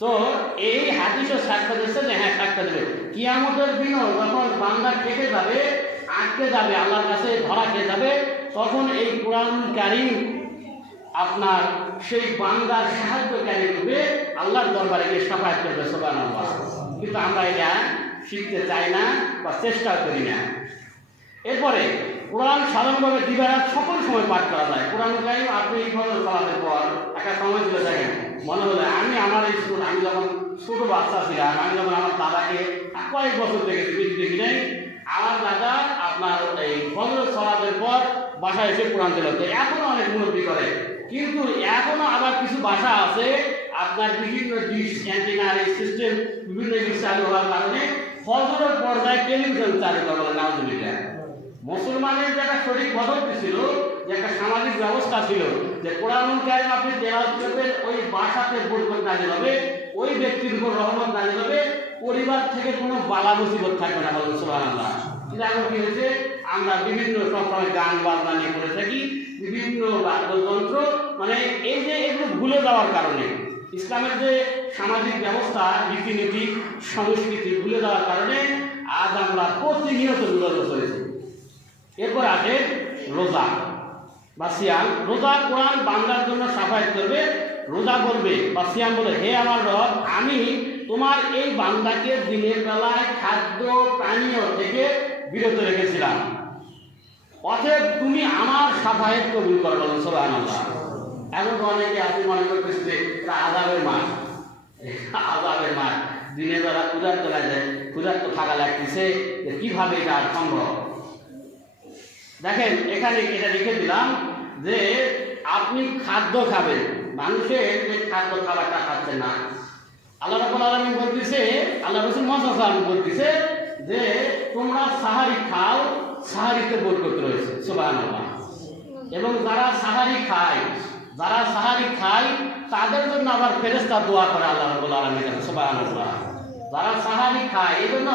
তো এই হাদিসও সাক্ষ্য দিচ্ছে যে হ্যাঁ সাক্ষ্য দেবে। কিয়ামতের দিনও যখন বান্দা কেটে যাবে, আটকে যাবে, আল্লাহর কাছে ধরা খেয়ে যাবে, তখন এই কোরআন কারীম আপনার সেই বান্দার সাহায্যকারী রূপে আল্লাহর দরবারে গিয়ে সাফায়াত করবে। সুবহানাল্লাহ। কিন্তু আমরা এটা শিখতে চাই না বা চেষ্টা করি না। এরপরে কোরআন সাধারণভাবে দিবারাত সকল সময় পাঠ করা যায়। কোরআন কারীম আপনি এই ফজর সালাতের পর একটা সময় দিলে দেখেন, মনে হলো আমার এই স্কুল, আমি যখন ছোটো বাচ্চা ছিলাম, আমি যখন আমার দাদাকে কয়েক বছর দেখেছি, বেশি দেখি নাই, আমার দাদা আপনার এই ফজর সালাতের পর বাসায় এসে কোরআন তেলাওয়াত করে। এখনো অনেক মুরব্বি করে, কিন্তু এখনো আবার কিছু বাসা আছে আপনার বিভিন্ন ডিশ অ্যান্টেনার এই সিস্টেম বিভিন্ন জিনিস চালু হওয়ার কারণে ফজরের পর্যায়ে টেলিভিশন চালু করা বলে। নাউজুবিল্লাহ। মুসলমানের যে একটা সঠিক পদ্ধতি ছিল, যে একটা সামাজিক ব্যবস্থা ছিল, যে কোরআনুল কারীম আপনি তেলাওয়াত করবেন, ওই বাসাতে বরকত নাযিল হবে, ওই ব্যক্তির উপর রহমত নাযিল হবে, পরিবার থেকে কোনো বালা মুসিবত থাকবে না। বলুন সুবহানাল্লাহ। কিন্তু এখন কি হয়েছে, আমরা বিভিন্ন সবসময় গান বাজনা নিয়ে করে থাকি, বিভিন্ন বাদ্যযন্ত্র, মানে এই যে এগুলো ভুলে যাওয়ার কারণে, ইসলামের যে সামাজিক ব্যবস্থা, রীতিনীতি, সংস্কৃতি ভুলে যাওয়ার কারণে আজ আমরা প্রতিনিয়ত বিরত হয়েছি। এরপর আছে রোজা বা সিয়াম। রোজা কোরআন বান্দার জন্য সাফায়াত করবে। রোজা বলবে বা সিয়াম বলে, হে আমার রব, আমি তোমার এই বান্দাকে দিনের বেলায় খাদ্য পানীয় থেকে বিরত রেখেছিলাম, অতএব তুমি আমার সাফায়াত কবুল করো। বলেন সুবহানাল্লাহ। এখন তো অনেকে আপনি মনে করতেছে যে এটা আযাবের মাস, আযাবের মাস, দিনের বেলা ক্ষুধার্ত লাগে, ক্ষুধার্ত থাকা লাগতেছে, কিভাবে এটা সম্ভব? দেখেন এখানে এটা লিখে দিলাম যে আপনি খাদ্য খাবেন, মানুষের যে খাদ্য খাবারটা খাচ্ছে না, আল্লাহ রাব্বুল আলামিন বলতেছে, আল্লাহ রাসূল মুহাম্মদ সাল্লাল্লাহু আলাইহি ওয়াসাল্লাম বলতেছে যে তোমরা সাহারি খাও, সাহারিতে বরকত রয়েছে। সুবহানাল্লাহ। এবং যারা সাহারি খায় তাদের জন্য আবার ফেরেশতা দোয়া করে আল্লাহ রাব্বুল আলামিনের কাছে। সুবহানাল্লাহ। যারা সাহারি খায়, এই জন্য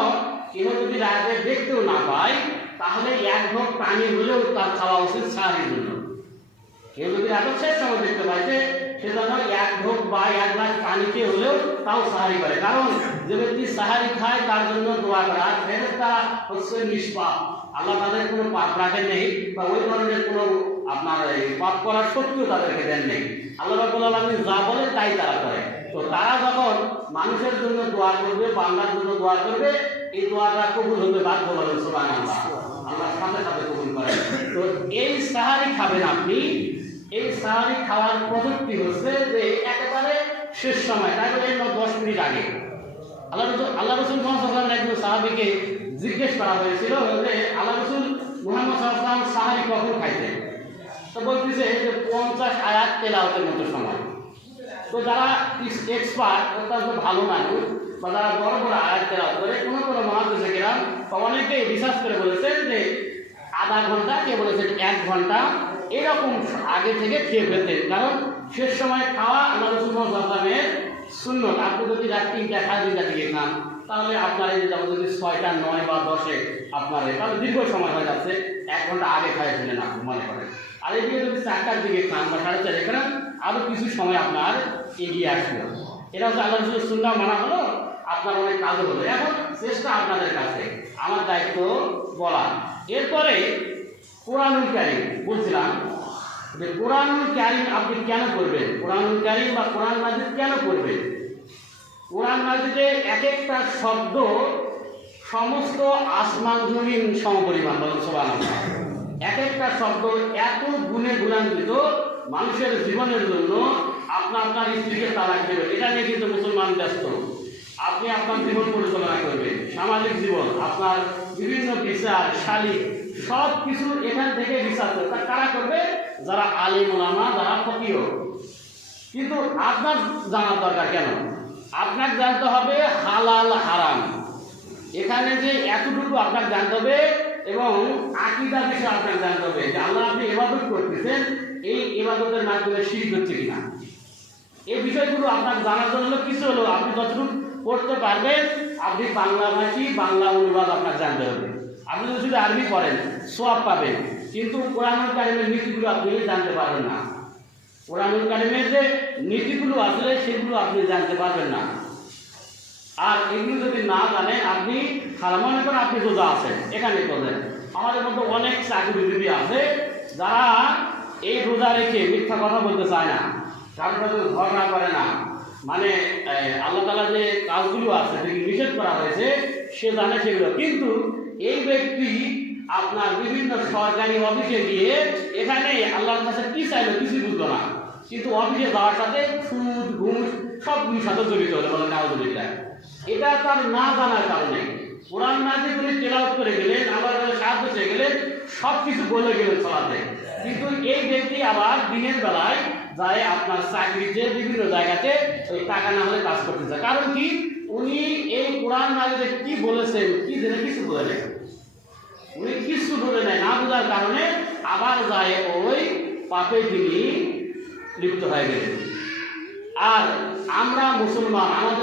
কেউ যদি রাতে দেখতেও না পায়, তাহলে এক ঢোক পানি হলেও তার খাওয়া উচিত সাহারির জন্য। কেউ যদি রাতে শেষ সময় দেখতে পাইছে, সেজন্য এক ঢোক বা এক গ্লাস পানিতে হলেও তাও সাহারি করে। কারণ যে ব্যক্তি সাহারি খায় তার জন্য দোয়া করে। আর ফেরেশতারা হচ্ছে নিষ্পাপ, আল্লাহ তাদের কোনো পাপ রাখেন নেই বা ওই ধরনের কোনো আপনার পাপ করার শক্তিও তাদেরকে দেন নেই। আল্লাহ রাব্বুল আলামিন যা বলে তাই তারা করে। তো তারা যখন মানুষের জন্য দোয়া করবে, বান্দার জন্য দোয়া করবে, এই দোয়াটা কবুল হতে বাধ্য। বলেন সুবহানাল্লাহ। আল্লাহ সাথে সাথে কবুল করেন। তো এই সাহারি খাবেন আপনি, এই সাহারি খাওয়ার পদ্ধতি হচ্ছে যে একেবারে শেষ সময়, তাই বলে 10 মিনিট আগে। আল্লাহ রাসূল মুহাম্মদ সাল্লাল্লাহু আলাইহি ওয়াসাল্লাম একজন সাহাবীকে জিজ্ঞেস করা হয়েছিল যে আল্লাহ রাসূল মুহাম্মদ সাল্লাল্লাহু আলাইহি ওয়াসাল্লাম সাহারি কখন খাইতেন? তো বলতেছে যে 50 আয়াত তেলাওয়াতের মতো সময়। তো যারা এক্সপার্ট, অত্যন্ত ভালো মানুষ, বা যারা বড় বড় আয়াত তেলাওয়াত করে, কোনো মহাদিসে কেরাম অনেকে রিসার্চ করে বলেছেন যে আধা ঘন্টা, কে বলেছেন 1 ঘন্টা, এরকম আগে থেকে খেয়ে ফেলতেন। কারণ শেষ সময় খাওয়া আল্লাহ রাসূল সাল্লাল্লাহু আলাইহি ওয়াসাল্লামের সুন্নত। আপনি যদি রাত 3টা 3:30 দিকে খান, তাহলে আপনার এই যেমন যদি 6টা 9 বা 10-এ আপনার তাহলে দীর্ঘ সময় হয়ে যাচ্ছে, 1 ঘন্টা আগে খাইছিলেন আপনি মনে করেন। আর এদিকে যদি 4টার দিকে খান বা 4:30 খান, আরও কিছু সময় আপনার এগিয়ে আসবে। এটা হচ্ছে আল্লাহ রাসূলের সুন্নাহ মানা হলো, আপনার অনেক কাজও হলো। এখন চেষ্টা আপনাদের কাছে, আমার দায়িত্ব বলা। এরপরে কোরআনুল কারীম বলছিলাম যে কোরআনুল কারীম আপনি কেন পড়বেন, কোরআনুল কারীম বা কোরআন মাজিদ কেন পড়বেন? কোরআন মাজিদে এক একটা শব্দ সমস্ত আসমান জমিন সমপরিমাণ। বলেন সুবহানাল্লাহ। এক একটা শব্দ এত গুণে গুণান্বিত, মানুষের জীবনের জন্য। আপনার স্ত্রীকে তালাক দেবেন, এটা নিয়ে কিন্তু মুসলমান ব্যস্ত। আপনি আপনার জীবন পরিচালনা করবেন, সামাজিক জীবন, আপনার বিভিন্ন বিচার, শালিক, সব কিছু এখান থেকে বিচার করবে। তা কারা করবে? যারা আলিম ওলামা, যারা ফকিহ। কিন্তু আপনার জানার দরকার কেন? আপনার জানতে হবে হালাল হারাম। এখানে যে এতটুকু আপনার জানতে হবে, এবং আকীদা বিষয় আপনার জানতে হবে যে আল্লাহ আপনি ইবাদত করতেছেন, এই ইবাদতের মাধ্যমে শিরক হচ্ছে কিনা। এই বিষয়গুলো আপনার জানার জন্য কিছু হলো আপনি যতটুকু পড়তে পারবেন, আপনি বাংলাভাষী, বাংলা অনুবাদ আপনার জানতে হবে। আপনি যদি শুধু আরবি পড়েন সওয়াব পাবেন, কিন্তু কোরআনুল কারীমের নীতিগুলো আপনি জানতে পারবেন না। কোরআনুল কারিমের যে নীতিগুলো আসলে সেগুলো আপনি জানতে পারবেন না। আর এগুলো যদি না জানেন আপনি মনে করেন আপনি রোজা আছেন, এখানে করলেন। আমাদের মধ্যে অনেক চাকরিজীবী আছে যারা এই রোজা রেখে মিথ্যা কথা বলতে চায় না, কারোর সাথে ঝগড়া করে না, মানে আল্লাহ তাআলা যে কাজগুলো আছে যেগুলো নিষেধ করা হয়েছে সে জানে সেগুলো। কিন্তু এই ব্যক্তি আপনার বিভিন্ন সরকারি অফিসে গিয়ে এখানে আল্লাহর কাছে কি চাইলো কিছু বুঝলো না, কিন্তু অফিসে যাওয়ার সাথে সুদ ঘুষ সবগুলোর সাথে জড়িত হলো, বলে নাউজুবিল্লাহ। এটা তার না জানার কারণে। কোরআন নাজিল করে তেলাওয়াত করে গেলেন, আবার সাহায্য চেয়ে গেলেন, সব কিছু বলে গেলেন চলাতে, কিন্তু এই ব্যক্তি আবার দিনের বেলায় যায় আপনার চাকরিতে বিভিন্ন জায়গাতে ওই টাকা না হলে কাজ করতে চায়। কারণ কি, উনি এই কোরআন নাজিলে কি বলেছেন কি জেনে কিছু বলে নেই, উনি কিছু বলে নেয় না বোঝার কারণে আবার যায় ওই পাপে তিনি লিপ্ত হয়ে গেলেন। আর আমরা মুসলমান, আমাদের